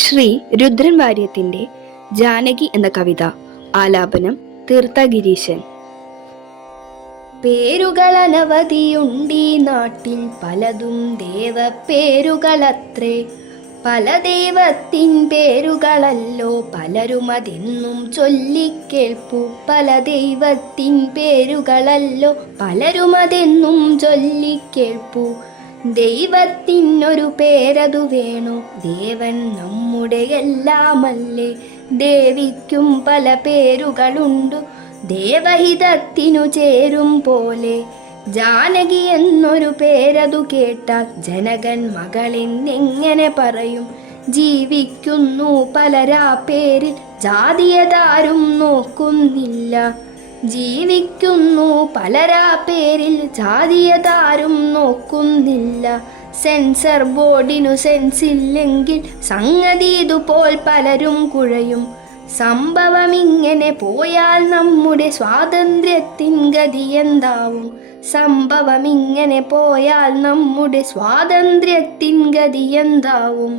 ശ്രീ രുദ്രൻ വാര്യത്തിന്റെ ജാനകി എന്ന കവിത. ആലാപനം തീർത്ഥ ഗിരീശൻ പേരുകൾ അനവധിയുണ്ടീ നാട്ടിൽ പലതും ദേവ ദേവപ്പേരുകളത്രേ പല ദൈവത്തിൻ പേരുകളല്ലോ പലരും അതെന്നും ചൊല്ലിക്കേൾപ്പു പല ദൈവത്തിൻ പേരുകളല്ലോ പലരും അതെന്നും ചൊല്ലിക്കേൾപ്പു ദൈവത്തിനൊരു പേരതു വേണു. ദേവൻ നമ്മുടെ എല്ലാമല്ലേ? ദേവിക്കും പല പേരുകളുണ്ടു. ദേവഹിതത്തിനു ചേരും പോലെ. ജാനകി എന്നൊരു പേരതു കേട്ടാൽ ജനകൻ മകളെന്നെങ്ങനെ പറയും? ജീവിക്കുന്നു പലരാ പേരിൽ. ജാതിയതാരും നോക്കുന്നില്ല. ജീവിക്കുന്നു പലരാ പേരിൽ. ജാതിയതാരും നോക്കുന്നില്ല സെൻസർ ബോർഡിനു സെൻസില്ലെങ്കിൽ സംഗതി ഇതുപോൽ പലരും കുഴയും. സംഭവം ഇങ്ങനെ പോയാൽ നമ്മുടെ സ്വാതന്ത്ര്യത്തിൻ ഗതി എന്താവും? സംഭവം ഇങ്ങനെ പോയാൽ നമ്മുടെ സ്വാതന്ത്ര്യത്തിൻ ഗതി എന്താവും?